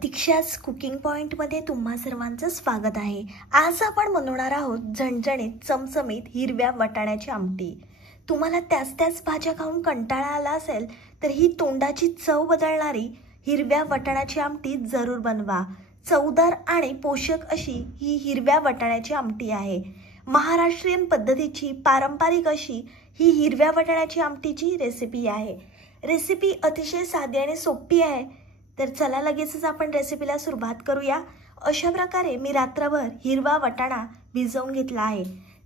दीक्षाच cooking पॉइंटमध्ये तुम्हा सर्वांचं स्वागत आहे। आज आपण बनवणार आहोत झणझणीत चमचमीत हिरव्या वाटाण्याची आमटी। तुम्हाला त्याच भाज्या खाऊन कंटाळा आला असेल तर ही तोंडाची चव बदलणारी हिरव्या वाटाण्याची आमटी जरूर बनवा। चवदार आणि पोषक अशी ही हिरव्या वाटाण्याची आमटी आहे। महाराष्ट्रीयन पद्धतीची पारंपरिक अशी ही हिरव्या वाटाण्याची आमटीची रेसिपी आहे। रेसिपी अतिशय साधी आणि सोपी आहे। तर चला लगेचच आपण रेसिपीला सुरुवात करूया। अशा प्रकारे मी रात्रभर हिरवा वाटाणा भिजवून घेतला आहे।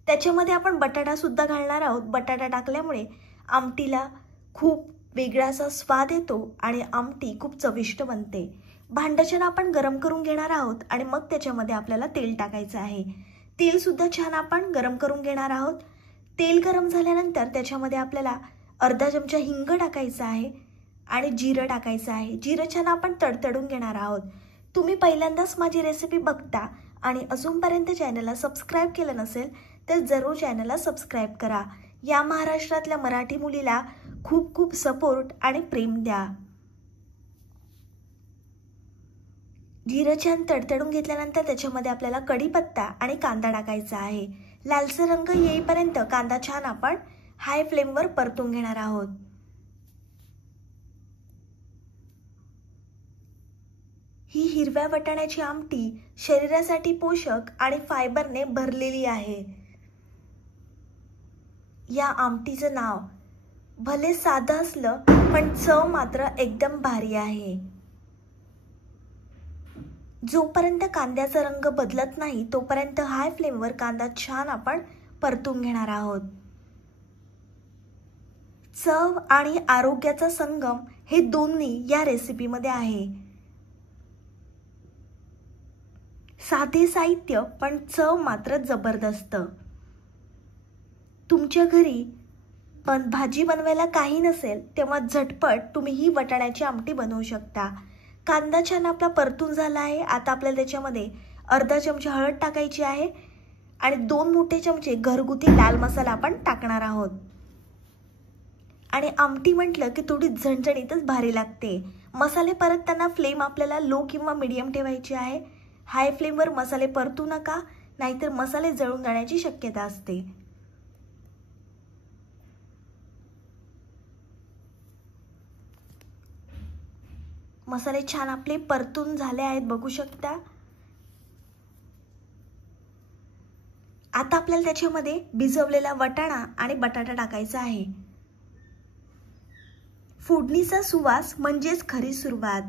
त्याच्यामध्ये आपण बटाटा सुद्धा घालणार आहोत। बटाटा टाकल्यामुळे आमटीला खूप वेगळासा स्वाद येतो आणि आमटी खूप चविष्ट बनते। भांडं आपण गरम करून घेणार आहोत आणि मग त्याच्यामध्ये आपल्याला तेल टाकायचं आहे। तेल सुद्धा छान आपण गरम करून घेणार आहोत। तेल गरम झाल्यानंतर त्याच्यामध्ये आपल्याला अर्धा चमचा हिंग टाकायचा आहे आणि जिरं टाकायचं आहे। जिरं छान आपण तडतडून घेणार आहोत। तुम्ही पहिल्यांदाच माझी रेसिपी बघता आणि अजूनपर्यंत चॅनलला सबस्क्राइब केलं नसेल तर जरूर चॅनलला सबस्क्राइब करा। या महाराष्ट्रातल्या मराठी मुलीला खूप खूप सपोर्ट आणि प्रेम द्या। जिरं छान तडतडून घेतल्यानंतर त्याच्यामध्ये आपल्याला कढीपत्ता आणि कांदा टाकायचा आहे। लालसर रंग येईपर्यंत कांदा छान आपण हाय फ्लेमवर परतून घेणार आहोत। ही हिरव्या वाटाण्याची आमटी शरीरासाठी पोषक आणि फायबरने भरलेली आहे। या आमटीचं नाव भले साधं असलं पण चव मात्र एकदम भारी आहे। जोपर्यंत कांद्याचा रंग बदलत नाही तोपर्यंत हाय फ्लेमवर कांदा छान आपण परतून घेणार आहोत। चव आणि आरोग्याचा संगम हे दोन्ही या रेसिपीमध्ये आहे। साधे साहित्य पण चव मात्र जबरदस्त। तुमच्या घरी पण भाजी बनवायला काही नसेल तेव्हा झटपट तुम्ही ही वाटाण्याची आमटी बनवू शकता। कांदा छान आपला परतून झाला आहे। आता आपल्याला त्याच्यामध्ये अर्धा चमचा हळद टाकायची आहे आणि 2 मोठे चमचे घरगुती लाल मसाला आपण टाकणार आहोत। आणि आमटी म्हटलं की थोडी झणझणीतच भारी लागते। मसाले परतताना फ्लेम आपल्याला लो किंवा मीडियम ठेवायची आहे। हाय फ्लेमवर मसाले परतू नका, नाहीतर मसाले जळून जाण्याची शक्यता असते। मसाले छान आपले परतून झाले आहेत, बघू शकता। आता आपल्याला त्याच्यामध्ये भिजवलेला वाटाणा आणि बटाटा टाकायचा आहे। फोडणीचा सुवास म्हणजेच खरी सुरुवात।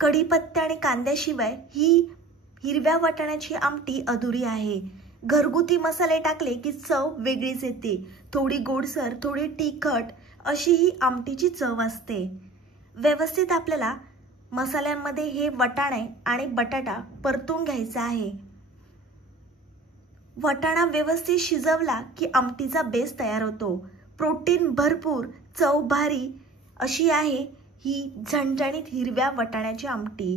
कढीपत्ता आणि कांद्याशिवाय ही हिरव्या वाटाण्याची आमटी अधुरी आहे। घरगुती मसाले टाकले की चव वेगळीच येते। थोडी गोडसर, थोडी तिखट अशी ही आमटीची चव असते। व्यवस्थित आपल्याला मसाल्यांमध्ये हे वाटाणे आणि बटाटा परतून घ्यायचा आहे। वाटाणा व्यवस्थित शिजवला की आमटीचा बेस तयार होतो। प्रोटीन भरपूर, चव भारी अशी आहे ही झणझणीत हिरव्या वाटाण्याची आमटी।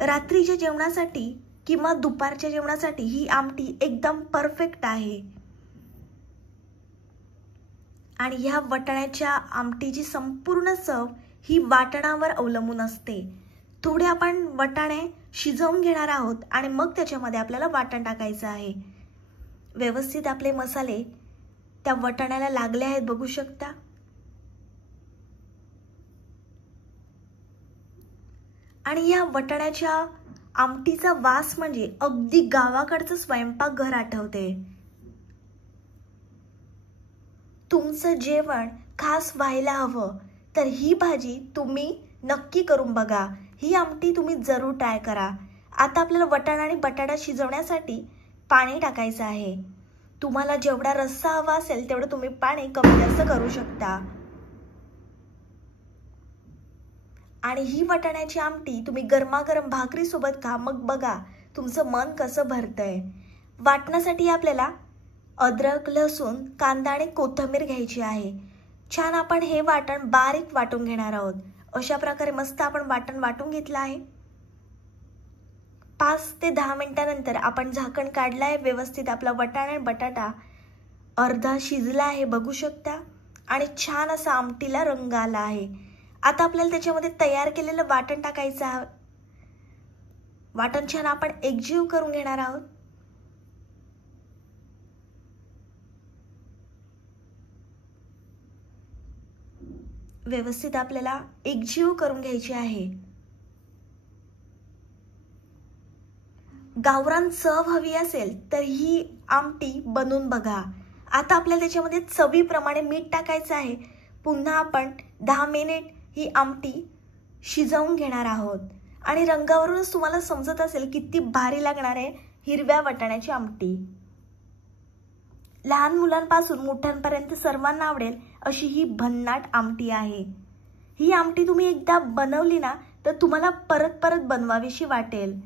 रात्रीच्या जेवणासाठी किंवा दुपारच्या जेवणासाठी ही आमटी एकदम परफेक्ट आहे। आणि ह्या वाटाण्याच्या आमटीची संपूर्ण चव ही वाटणावर अवलंबून असते। थोडे आपण वाटाणे शिजवून घेणार आहोत आणि मग त्याच्यामध्ये आपल्याला वाटण टाकायचं आहे। व्यवस्थित आपले मसाले त्या वाटाण्याला लागले आहेत, बघू शकता। आणि या वाटाण्याच्या आमटीचा वास म्हणजे अगदी गावाकडचं स्वयंपाकघर आठवते। तुमचं जेवण खास व्हायला हवं तर ही भाजी तुम्ही नक्की करून बघा। ही आमटी तुम्ही जरूर ट्राय करा। आता आपल्याला वाटाणा आणि बटाटा शिजवण्यासाठी पाणी टाकायचं आहे। तुम्हाला जेवढा रस्सा हवा असेल तेवढं तुम्ही पाणी कमी जास्त करू शकता। आणि ही वाटाण्याची आमटी तुम्ही गरमागरम भाकरी सोबत खा, मग बघा तुमचं मन कसं भरतंय। वाटण्यासाठी आपल्याला अद्रक, लसूण, कांदा आणि कोथिंबीर घ्यायची आहे। छान आपण हे वाटण बारीक वाटून घेणार आहोत। अशा प्रकारे मस्त आपण वाटण वाटून घेतलं आहे। 5 ते 10 मिनिटांनंतर आपण झाकण काढलं आहे। व्यवस्थित आपला वाटाणा आणि बटाटा अर्धा शिजला आहे, बघू शकता। आणि छान असा आमटीला रंग आला आहे। आता आपल्याला त्याच्यामध्ये तयार केलेलं वाटण टाकायचं आहे. वाटण छान आपण एकजीव करून घेणार आहोत. व्यवस्थित आपल्याला एकजीव करून घ्यायची आहे. गावरान चव हवी असेल तर ही आमटी बनवून बघा. आता आपल्याला त्याच्यामध्ये चवीप्रमाणे मीठ टाकायचं आहे. पुन्हा आपण 10 मिनिट ही आमटी शिजवून घेणार आहोत. आणि रंगावरूनच तुम्हाला समजत असेल किती भारी लागणार आहे हिरव्या वाटाण्याची आमटी. लहान मुलांपासून मोठ्यांपर्यंत सर्वांना आवडेल अशी ही भन्नाट आमटी आहे. ही आमटी तुम्ही एकदा बनवली ना तर तुम्हाला परत परत बनवावीशी वाटेल.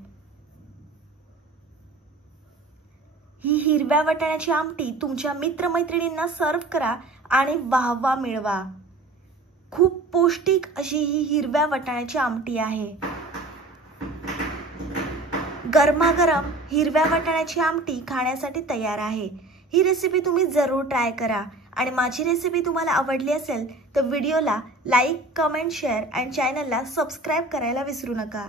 ही हिरव्या वाटाण्याची आमटी तुमच्या मित्रमैत्रिणींना सर्व करा आणि वाहवा मिळवा. खूप पौष्टिक अशी ही हिरव्या वाटाण्याची आमटी आहे. गरमागरम हिरव्या वाटाण्याची आमटी खाण्यासाठी तयार आहे. ही रेसिपी तुम्ही जरूर ट्राय करा. आणि माझी रेसिपी तुम्हाला आवडली असेल तर व्हिडिओला लाईक, कमेंट, शेअर आणि चॅनलला सबस्क्राईब करायला विसरू नका.